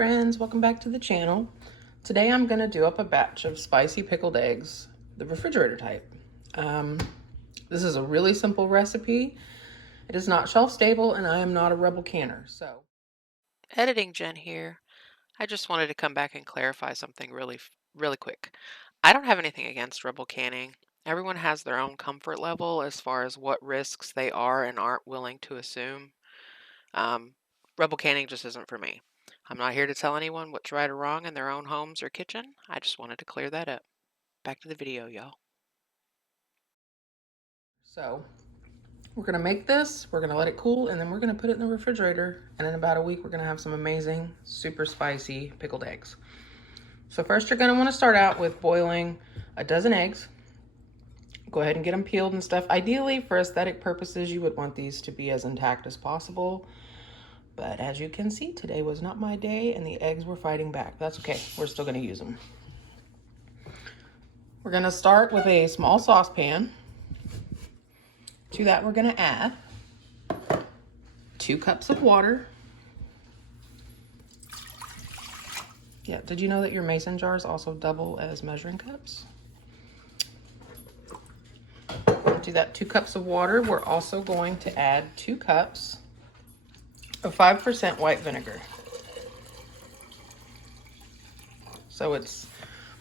friends, welcome back to the channel. Today I'm going to do up a batch of spicy pickled eggs, the refrigerator type. This is a really simple recipe. It is not shelf stable and I am not a rebel canner. So, Editing Jen here. I just wanted to come back and clarify something really quick. I don't have anything against rebel canning. Everyone has their own comfort level as far as what risks they are and aren't willing to assume. Um, Rebel canning just isn't for me. I'm not here to tell anyone what's right or wrong in their own homes or kitchen. I just wanted to clear that up. Back to the video, y'all. so we're going to make this, we're going to let it cool, and then we're going to put it in the refrigerator. And in about a week, we're going to have some amazing, super spicy pickled eggs. So first you're going to want to start out with boiling a dozen eggs. Go ahead and get them peeled and stuff. Ideally, for aesthetic purposes, you would want these to be as intact as possible. But as you can see, today was not my day and the eggs were fighting back. That's okay. We're still going to use them. We're going to start with a small saucepan. To that, we're going to add 2 cups of water. Yeah, did you know that your mason jars also double as measuring cups? To that 2 cups of water, we're also going to add 2 cups of 5% white vinegar. So it's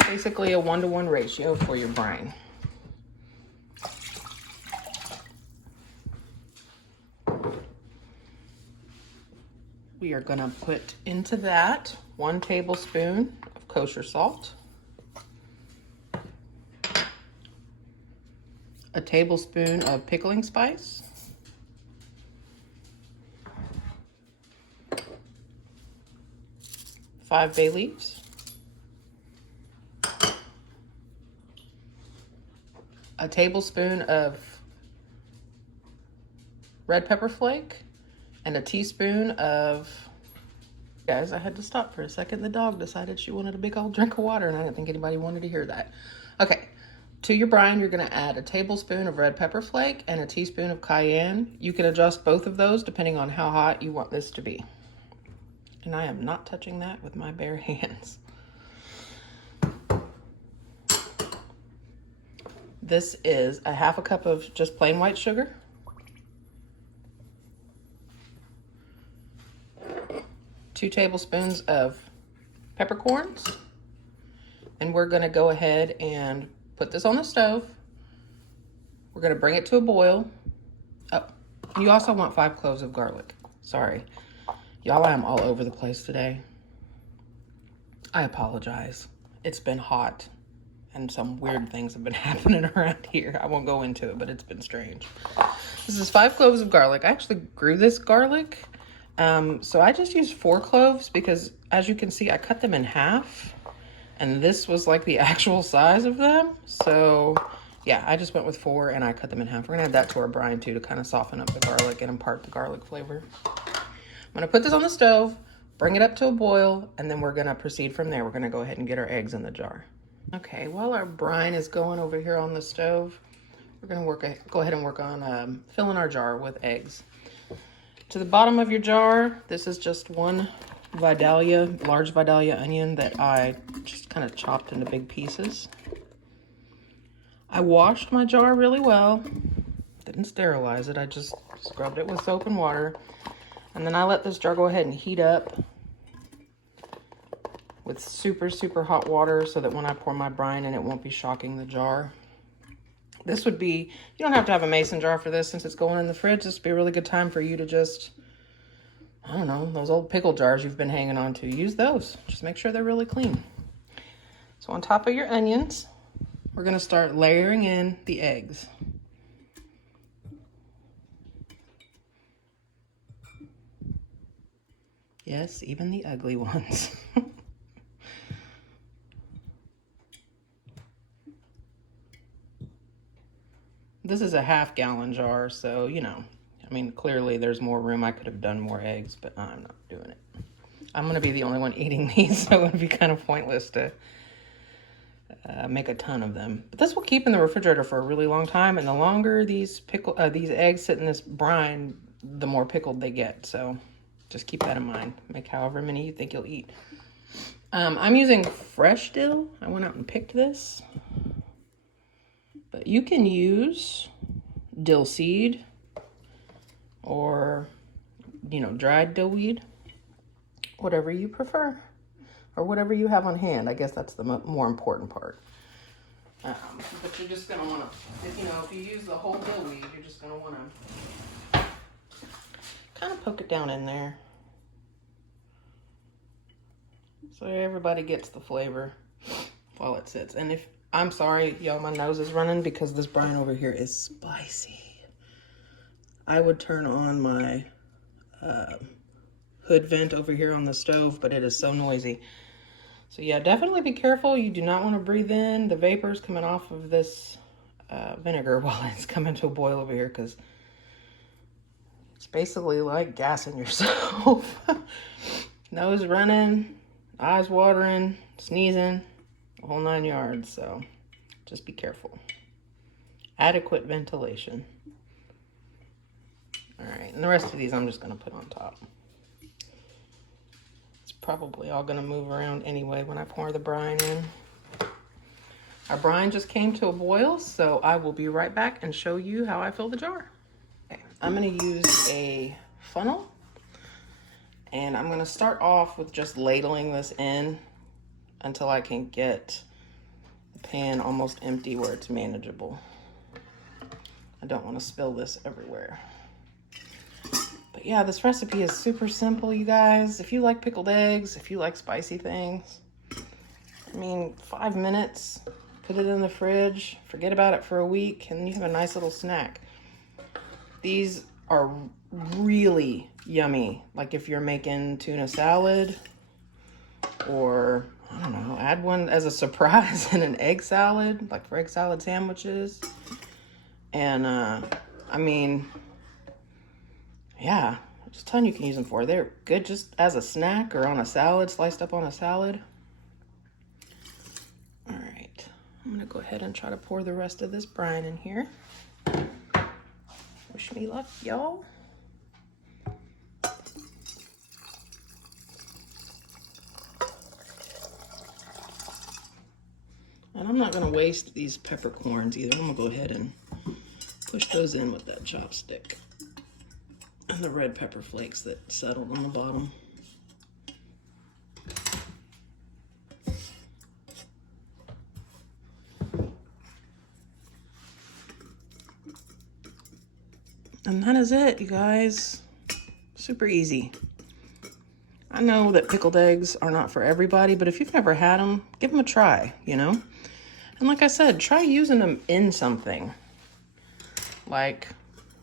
basically a 1-to-1 ratio for your brine. We are going to put into that 1 tablespoon of kosher salt, a tablespoon of pickling spice, 5 bay leaves, a tablespoon of red pepper flake, and a teaspoon of... Guys, I had to stop for a second. The dog decided she wanted a big old drink of water, and I didn't think anybody wanted to hear that. Okay, to your brine, you're going to add a tablespoon of red pepper flake and a teaspoon of cayenne. You can adjust both of those depending on how hot you want this to be. And I am not touching that with my bare hands. This is a 1/2 cup of just plain white sugar, 2 tablespoons of peppercorns, and we're going to go ahead and put this on the stove. We're going to bring it to a boil. Oh, you also want 5 cloves of garlic. Sorry. Y'all, I am all over the place today. I apologize. It's been hot and some weird things have been happening around here. I won't go into it, but it's been strange. This is 5 cloves of garlic. I actually grew this garlic. So I just used 4 cloves because, as you can see, I cut them in half. And this was like the actual size of them. So yeah, I just went with 4 and I cut them in half. We're gonna add that to our brine too to kind of soften up the garlic and impart the garlic flavor. I'm gonna put this on the stove, bring it up to a boil, and then we're gonna proceed from there. We're gonna go ahead and get our eggs in the jar. Okay, while our brine is going over here on the stove, we're gonna go ahead and work on filling our jar with eggs. To the bottom of your jar, this is just 1 Vidalia, large Vidalia onion that I just kind of chopped into big pieces. I washed my jar really well. Didn't sterilize it. I just scrubbed it with soap and water. And then I let this jar go ahead and heat up with super, super hot water so that when I pour my brine in, it won't be shocking the jar. This would be, you don't have to have a mason jar for this since it's going in the fridge. This would be a really good time for you to just, I don't know, those old pickle jars you've been hanging on to. Use those. Just make sure they're really clean. So on top of your onions, we're going to start layering in the eggs. Yes, even the ugly ones. This is a 1/2 gallon jar, so, you know, I mean, clearly there's more room. I could have done more eggs, but I'm not doing it. I'm going to be the only one eating these, so it would be kind of pointless to make a ton of them. But this will keep in the refrigerator for a really long time, and the longer these eggs sit in this brine, the more pickled they get. So Just keep that in mind. Make however many you think you'll eat. I'm using fresh dill. I went out and picked this. But you can use dill seed or, you know, dried dill weed. Whatever you prefer. Or whatever you have on hand. I guess that's the more important part. But you're just going to want to, if you use the whole dill weed, you're just going to want to kind of poke it down in there. So everybody gets the flavor while it sits. And if, I'm sorry, y'all, my nose is running because this brine over here is spicy. I would turn on my hood vent over here on the stove, but it is so noisy. So yeah, definitely be careful. You do not want to breathe in the vapors coming off of this vinegar while it's coming to a boil over here, because it's basically like gassing yourself. Nose running, eyes watering, sneezing, the whole 9 yards. So just be careful. Adequate ventilation. All right, and the rest of these I'm just going to put on top. Probably all gonna move around anyway when I pour the brine in. Our brine just came to a boil, so I will be right back and show you how I fill the jar. Okay, I'm gonna use a funnel, and I'm gonna start off with just ladling this in until I can get the pan almost empty where it's manageable. I don't want to spill this everywhere. But yeah, this recipe is super simple, you guys. If you like pickled eggs, if you like spicy things, I mean, 5 minutes, put it in the fridge, forget about it for a week, and you have a nice little snack. These are really yummy. Like if you're making tuna salad, or I don't know, add one as a surprise in an egg salad, like for egg salad sandwiches. And I mean, yeah, there's a ton you can use them for. They're good just as a snack or on a salad, sliced up on a salad. All right, I'm gonna go ahead and try to pour the rest of this brine in here. Wish me luck, y'all. And I'm not gonna waste these peppercorns either. I'm gonna go ahead and push those in with that chopstick. And the red pepper flakes that settled on the bottom. And that is it, you guys. Super easy. I know that pickled eggs are not for everybody, but if you've never had them, give them a try, you know? And like I said, try using them in something. Like,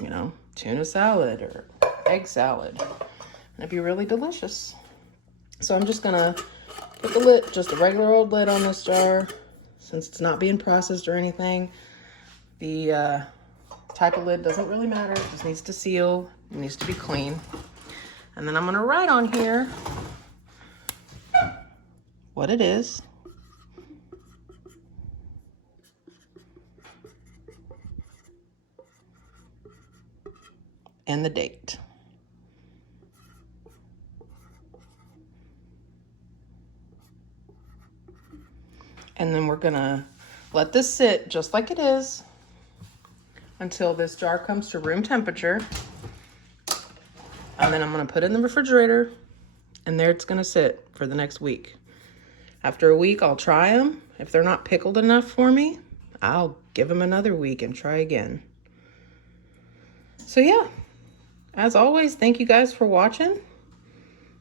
you know, tuna salad or egg salad. And it'd be really delicious. So I'm just gonna put the lid, just a regular old lid on this jar, since it's not being processed or anything. The type of lid doesn't really matter. It just needs to seal. It needs to be clean. And then I'm gonna write on here what it is. And the date. And then we're gonna let this sit just like it is until this jar comes to room temperature. And then I'm gonna put it in the refrigerator, and there it's gonna sit for the next week. After a week, I'll try them. If they're not pickled enough for me, I'll give them another week and try again. So yeah. As always, thank you guys for watching.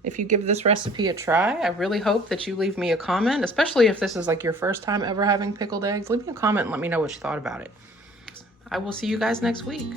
If you give this recipe a try, I really hope that you leave me a comment, especially if this is like your first time ever having pickled eggs. Leave me a comment and let me know what you thought about it. I will see you guys next week.